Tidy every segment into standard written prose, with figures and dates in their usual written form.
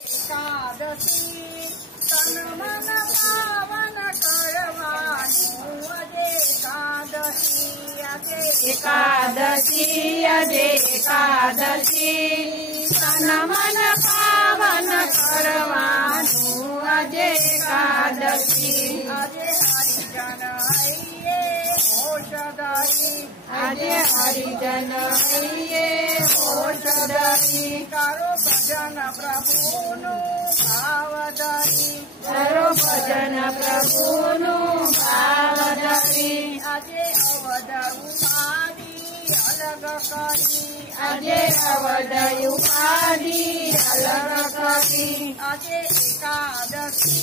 एकादशी तन मन पावन करवानु अजे एकादशी अजे एकादशी तन मन पावन करवानु अजे एकादशी अजे हरिजन हइये औषधि अजे हरिजन हइये औषधि करो भजन प्रभुनु भावधरि करो भजन प्रभुनु भावधरि अजे अवध उपाधि अलग करी अजे अवध उपाधि अलग करी अजे एकादशी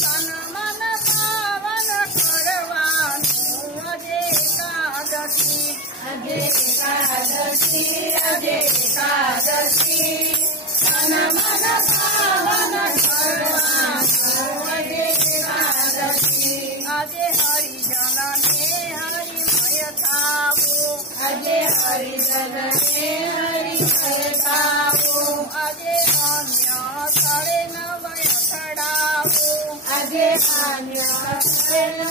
तन मन पावन करवानु अजे एकादशी तन मन पावन करवानु अजे एकादशी अजे हरिजन ने हरिमय थावो अजे हरिजन ने हरिमय थावो अजे अन्य तळे न वय चढावो अजे अन्य तळे न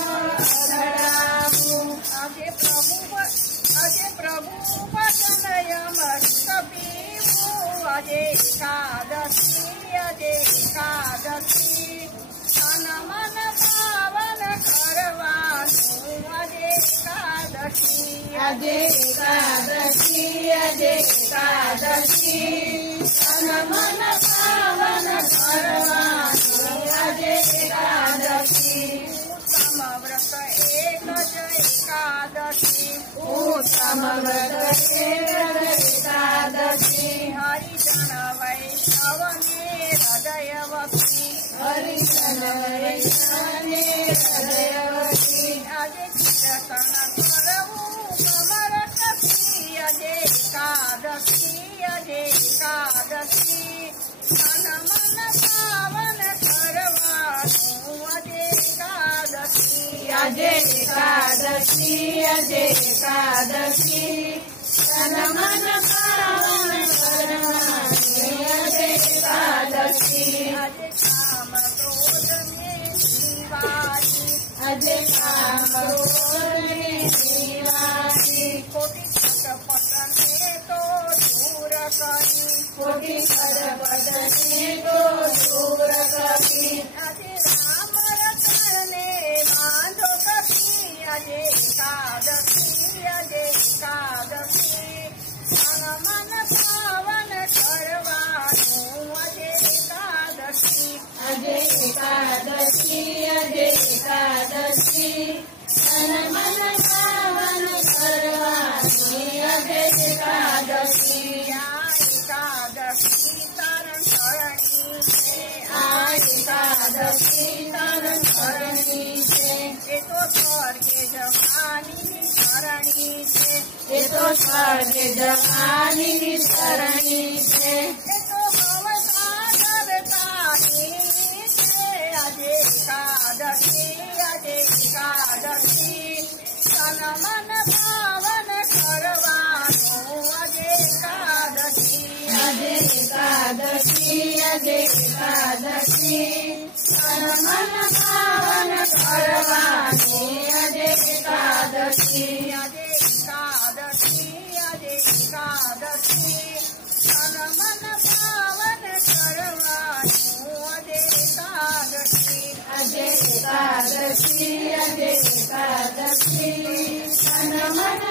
चढावो अजे प्रभु वचन अमृत पीवो अजे एकादशी तन मन पावन करवानु अजे एकादशी तन मन पावन करवानु अजे एकादशी उत्तम व्रत एक एकादशी उत्तम व्रत एकादशी हरिजन वैष्णव ने हृदय भक्ति हरिजन वैष्णव ने हृदय भक्ति अजे कीर्तन करवु कमर कपि अजे एकादशी तन मन पावन करवानु अजे एकादशी तन मन पावन करवानु अजे एकादशी अजे काम क्रोध में निवारी अजे काम क्रोध में निवारी कोटि खटपट में तो दूर करी कोटि खटपट में तो दूर करी अजे राम रतन ने बांधो कपि अजे एकादशी तन मन पावन करवानु अजे एकादशी तन मन पावन करवानु अजे एकादशी एकादशी तरन करणी से ये तो स्वर्गे जमानी सरणी से ये तो भवसागर तारी से अजे एकादशी तन मन पावन करवानु अजे एकादशी तन मन पावन करवानु अजे एकादशी तन मन पावन करवानु अजे एकादशी तन मन